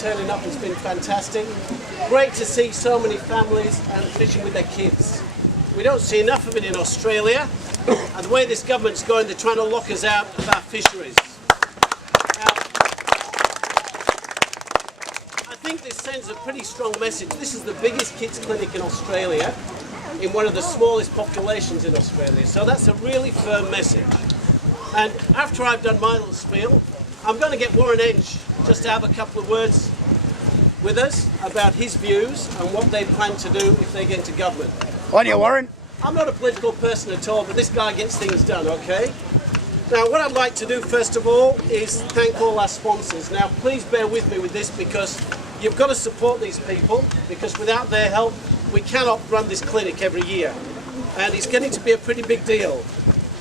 turning up has been fantastic. Great to see so many families and fishing with their kids. We don't see enough of it in Australia, and the way this government's going, they're trying to lock us out of our fisheries. I think this sends a pretty strong message. This is the biggest kids clinic in Australia, in one of the smallest populations in Australia, so that's a really firm message. And after I've done my little spiel, I'm going to get Warren Enge just to have a couple of words with us about his views and what they plan to do if they get into government. On you, Warren. I'm not a political person at all, but this guy gets things done, okay? Now, what I'd like to do, first of all, is thank all our sponsors. Now, please bear with me with this, because you've got to support these people, because without their help, we cannot run this clinic every year. And it's getting to be a pretty big deal.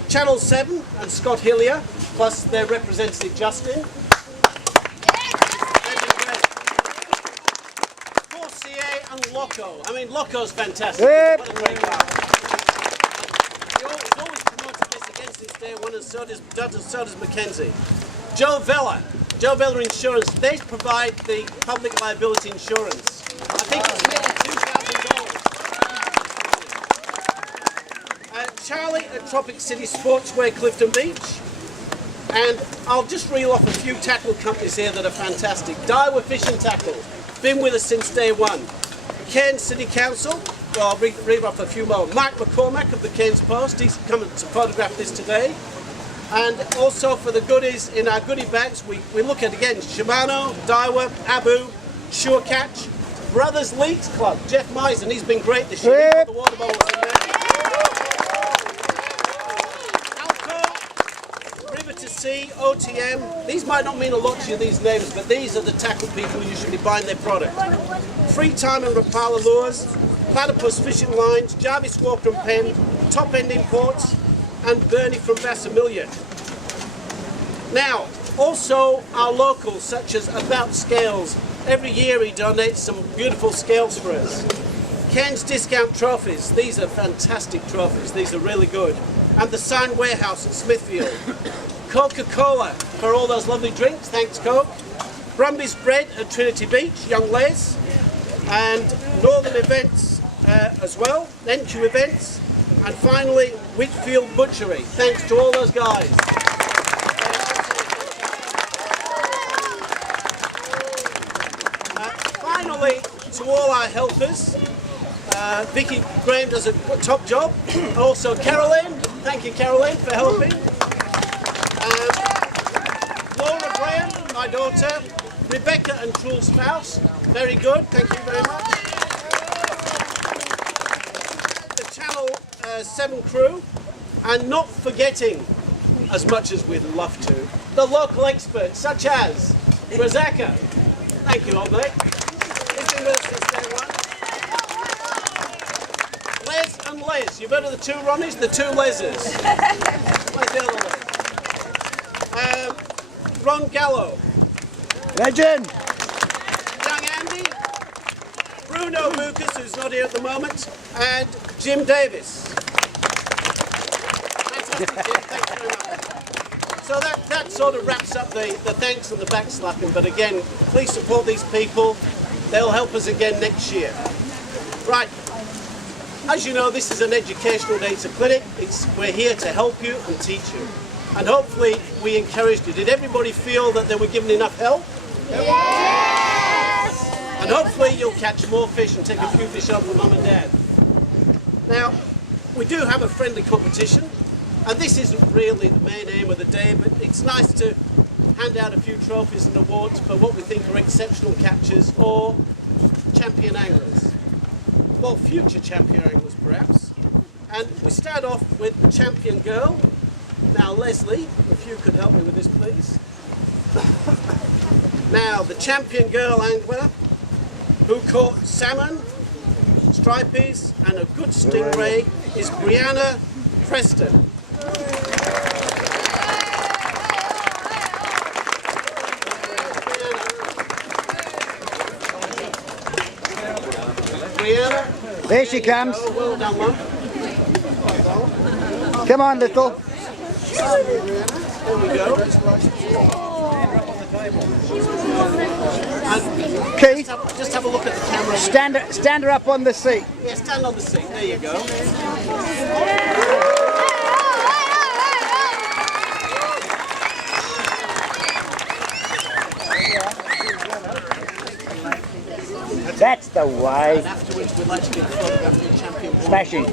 Channel 7 and Scott Hillier, plus their representative Justin. 4CA and Loco. I mean, Loco's fantastic. Yep. What a great guy. He always promoted this against this day one, and so does Mackenzie. Joe Vella Insurance, they provide the public liability insurance. I think it's nearly $2,000. Charlie at Tropic City Sportswear, Clifton Beach. And I'll just reel off a few tackle companies here that are fantastic. Daiwa Fishing Tackle, been with us since day one. Cairns City Council, well, I'll read off a few more. Mike McCormack of the Cairns Post, he's coming to photograph this today. And also for the goodies in our goodie bags, we look at, again, Shimano, Daiwa, Abu, Sure Catch, Brothers Leaks Club, Jeff Misen, he's been great this year. He put the water bottles in there. Sea, OTM, these might not mean a lot to you, these names, but these are the tackle people who usually buying their product. Free Time and Rapala Lures, Platypus Fishing Lines, Jarvis Walker and Penn, Top End Imports, and Bernie from Bassamillion. Now, also our locals, such as About Scales. Every year he donates some beautiful scales for us. Cairns Discount Trophies, these are fantastic trophies, these are really good. And the Sign Warehouse at Smithfield. Coca-Cola for all those lovely drinks, thanks Coke. Brumby's Bread at Trinity Beach, Young Les. And Northern Events as well, NQ Events. And finally, Whitfield Butchery, thanks to all those guys. Finally, to all our helpers, Vicky Graham does a top job. Also Caroline, thank you Caroline for helping. Laura Graham, my daughter. Rebecca and Trule's spouse, very good, thank you very much. The Channel 7 crew, and not forgetting, as much as we'd love to, the local experts such as Razaka. Thank you, old mate. He's been with us since day one. Les and Les, you've heard of the two Ronnies? The two Leses. Where's the other Les? Ron Gallo. Legend. Young Andy. Bruno Lucas, who's not here at the moment, and Jim Davis. Fantastic, Jim. Thanks very much. So that sort of wraps up the thanks and the backslapping, but again, please support these people. They'll help us again next year. Right. As you know, this is an educational day. It's a clinic. We're here to help you and teach you. And hopefully we encouraged you. Did everybody feel that they were given enough help? Yes! And hopefully you'll catch more fish and take a few fish home for Mum and Dad. Now, we do have a friendly competition, and this isn't really the main aim of the day, but it's nice to hand out a few trophies and awards for what we think are exceptional catches or champion anglers. Well, future champion anglers perhaps. And we start off with the champion girl. Now Leslie, if you could help me with this please. Now the champion girl angler who caught salmon, stripies and a good stingray is Brianna Preston. Brianna. There she comes. Oh, well done, Mum. Come on, little. There we go. And Keith, Just have a look at the camera. stand her up on the seat. Yeah, stand on the seat. There you go. That's the way. And afterwards, we'd like to get a photograph of the champion. Smashing.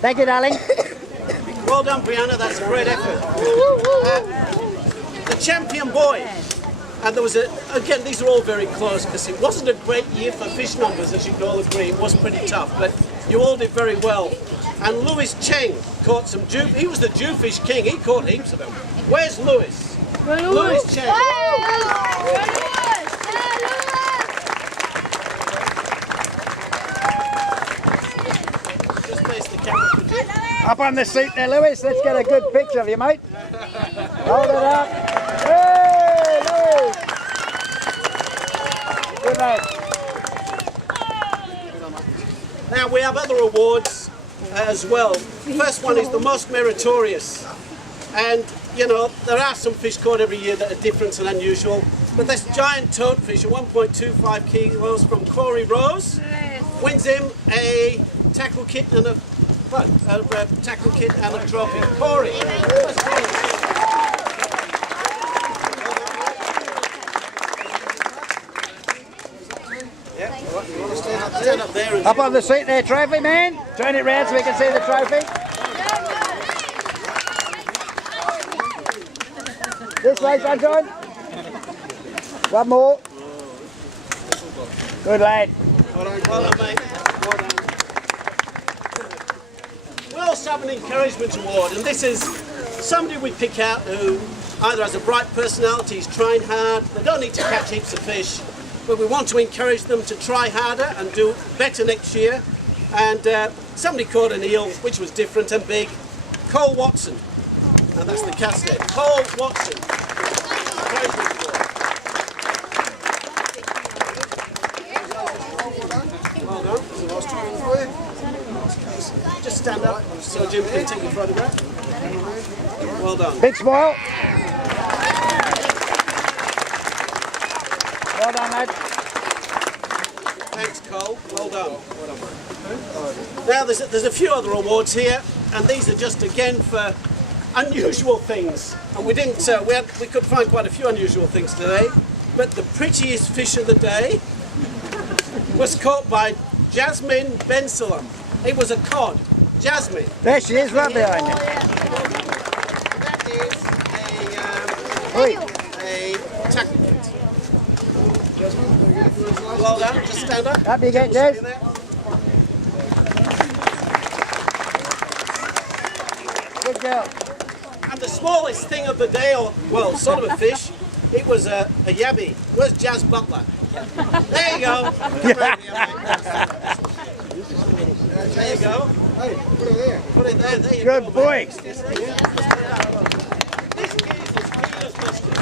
Thank you, darling. Well done, Brianna. That's a great effort. The champion boy. And there was again, these are all very close because it wasn't a great year for fish numbers, as you can all agree. It was pretty tough, but you all did very well. And Lewis Cheng caught some Jew. He was the Jewfish king. He caught heaps of them. Where's Lewis? Lewis Cheng. Just face the camera for Jew. Up on the seat there, Lewis. Let's get a good picture of you, mate. Hold it up. Hey, Lewis. Good lad. Now we have other awards as well. First one is the most meritorious. And you know, there are some fish caught every year that are different and unusual. But this giant toadfish, 1.25 kilos from Corey Rose, wins him a tackle kit and a tackle kit and a trophy. Corey. Yeah, you want to stand up there and Up on the seat there, trophy man. Turn it round so we can see the trophy. This way, Sunshine. One more. Good lad. Well done, mate. Well done. We also have an encouragement award, and this is somebody we pick out who either has a bright personality, is trying hard, they don't need to catch heaps of fish, but we want to encourage them to try harder and do better next year. And somebody caught an eel, which was different and big. Cole Watson, and that's the cast head. Cole Watson. Encouragement award. Well done. Just stand up so Jim can take your photograph. Well done. Big smile. Well done, lad. Thanks, Cole. Well done. Now, there's a few other awards here, and these are just again for unusual things. And we didn't. We could find quite a few unusual things today, but the prettiest fish of the day was caught by Jasmine Bensalam. It was a cod. Jasmine. There she is, right behind you. That is Oi. a tackle kit. Well done. Just stand up. Up you get, Jez. Good girl. And the smallest thing of the day, or well, sort of a fish, it was a yabby. Where's Jazz Butler? There you go. Come around here, mate. There you go. Hey, put it there. Put it there. There you Good go. boy. This geezer is keen as mustard.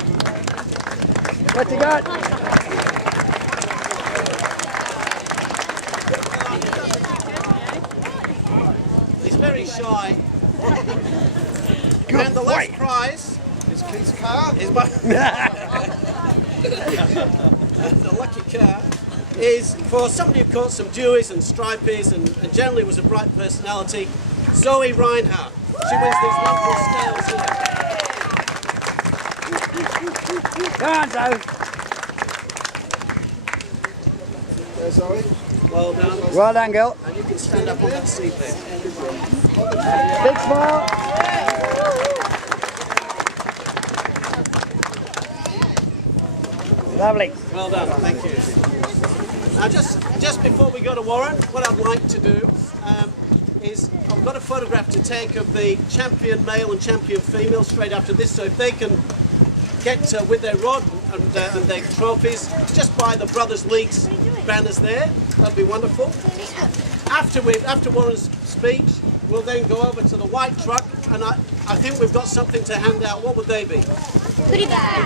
What you got? He's very shy. Good And the last boy. prize It's Keith's car. is my the lucky car is for somebody who caught some dewies and stripies and generally was a bright personality, Zoe Reinhardt. She wins these wonderful scales here. Come on, Zoe. There's Zoe. Well done. Well done, girl. And you can stand up on that seat there. Big smile. Lovely. Well done, thank you. Now just before we go to Warren, what I'd like to do is I've got a photograph to take of the champion male and champion female straight after this, so if they can get with their rod and their trophies, just by the Brothers League's banners there, that'd be wonderful. After Warren's speech, we'll then go over to the white truck, and I think we've got something to hand out. What would they be? Goodie bag.